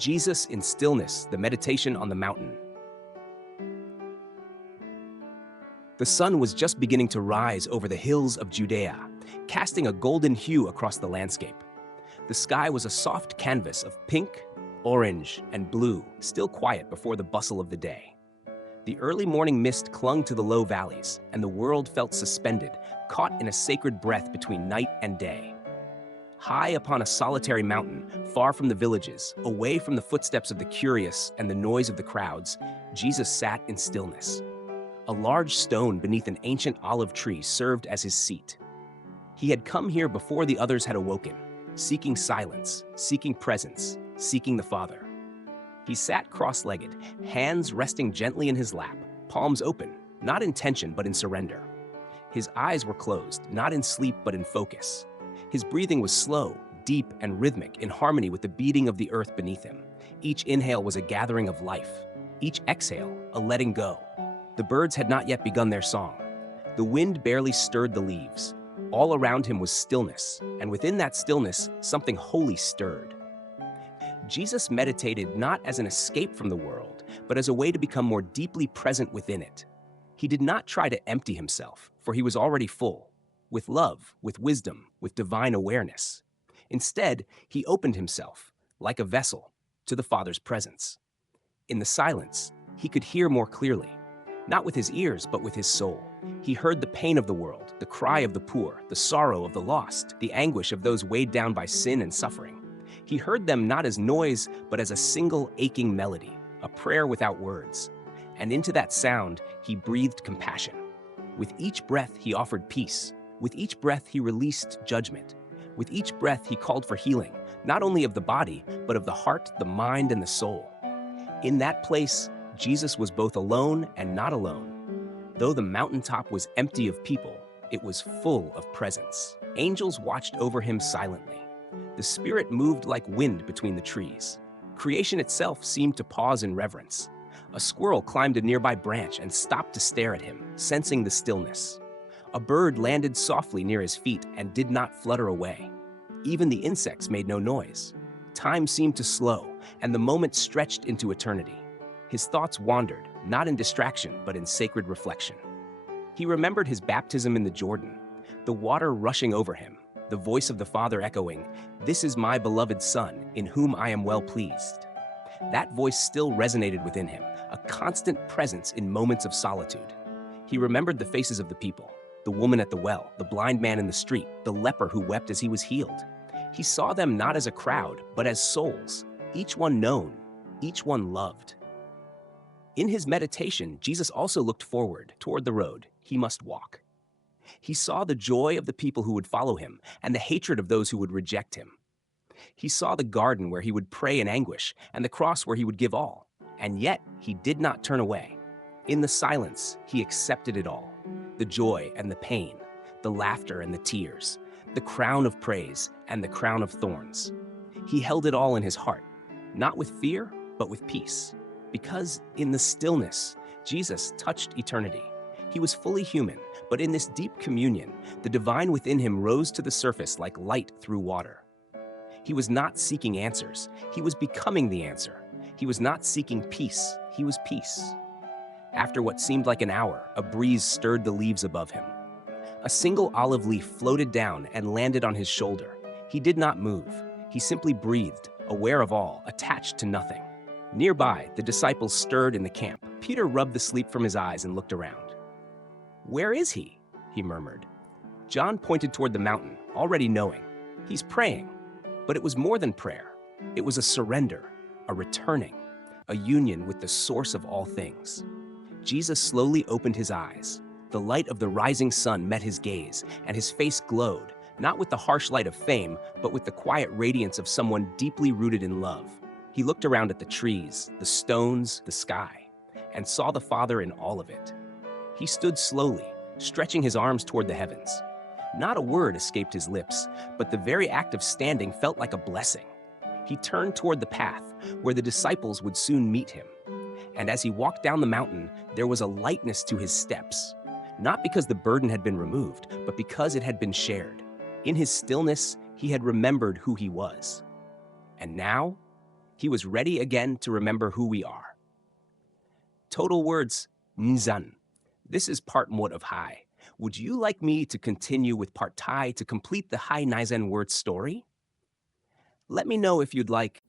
Jesus in Stillness, the Meditation on the Mountain. The sun was just beginning to rise over the hills of Judea, casting a golden hue across the landscape. The sky was a soft canvas of pink, orange, and blue, still quiet before the bustle of the day. The early morning mist clung to the low valleys, and the world felt suspended, caught in a sacred breath between night and day. High upon a solitary mountain, far from the villages, away from the footsteps of the curious and the noise of the crowds, Jesus sat in stillness. A large stone beneath an ancient olive tree served as his seat. He had come here before the others had awoken, seeking silence, seeking presence, seeking the Father. He sat cross-legged, hands resting gently in his lap, palms open, not in tension but in surrender. His eyes were closed, not in sleep but in focus. His breathing was slow, deep, and rhythmic, in harmony with the beating of the earth beneath him. Each inhale was a gathering of life, each exhale a letting go. The birds had not yet begun their song. The wind barely stirred the leaves. All around him was stillness, and within that stillness, something holy stirred. Jesus meditated not as an escape from the world, but as a way to become more deeply present within it. He did not try to empty himself, for he was already full, with love, with wisdom, with divine awareness. Instead, he opened himself, like a vessel, to the Father's presence. In the silence, he could hear more clearly, not with his ears, but with his soul. He heard the pain of the world, the cry of the poor, the sorrow of the lost, the anguish of those weighed down by sin and suffering. He heard them not as noise, but as a single aching melody, a prayer without words. And into that sound, he breathed compassion. With each breath, he offered peace. With each breath, he released judgment. With each breath, he called for healing, not only of the body, but of the heart, the mind, and the soul. In that place, Jesus was both alone and not alone. Though the mountaintop was empty of people, it was full of presence. Angels watched over him silently. The Spirit moved like wind between the trees. Creation itself seemed to pause in reverence. A squirrel climbed a nearby branch and stopped to stare at him, sensing the stillness. A bird landed softly near his feet and did not flutter away. Even the insects made no noise. Time seemed to slow, and the moment stretched into eternity. His thoughts wandered, not in distraction, but in sacred reflection. He remembered his baptism in the Jordan, the water rushing over him, the voice of the Father echoing, "This is my beloved Son, in whom I am well pleased." That voice still resonated within him, a constant presence in moments of solitude. He remembered the faces of the people, the woman at the well, the blind man in the street, the leper who wept as he was healed. He saw them not as a crowd, but as souls, each one known, each one loved. In his meditation, Jesus also looked forward toward the road he must walk. He saw the joy of the people who would follow him and the hatred of those who would reject him. He saw the garden where he would pray in anguish and the cross where he would give all, and yet he did not turn away. In the silence, he accepted it all, the joy and the pain, the laughter and the tears, the crown of praise and the crown of thorns. He held it all in his heart, not with fear, but with peace. Because in the stillness, Jesus touched eternity. He was fully human, but in this deep communion, the divine within him rose to the surface like light through water. He was not seeking answers. He was becoming the answer. He was not seeking peace. He was peace. After what seemed like an hour, a breeze stirred the leaves above him. A single olive leaf floated down and landed on his shoulder. He did not move. He simply breathed, aware of all, attached to nothing. Nearby, the disciples stirred in the camp. Peter rubbed the sleep from his eyes and looked around. "Where is he?" he murmured. John pointed toward the mountain, already knowing. He's praying. But it was more than prayer. It was a surrender, a returning, a union with the source of all things. Jesus slowly opened his eyes. The light of the rising sun met his gaze, and his face glowed, not with the harsh light of fame, but with the quiet radiance of someone deeply rooted in love. He looked around at the trees, the stones, the sky, and saw the Father in all of it. He stood slowly, stretching his arms toward the heavens. Not a word escaped his lips, but the very act of standing felt like a blessing. He turned toward the path, where the disciples would soon meet him. And as he walked down the mountain, there was a lightness to his steps, not because the burden had been removed, but because it had been shared. In his stillness, he had remembered who he was. And now, He was ready again to remember who we are. Total words, nzan. This is part mod of Hai. Would you like me to continue with part Thai to complete the Hai Naizen word story? Let me know if you'd like.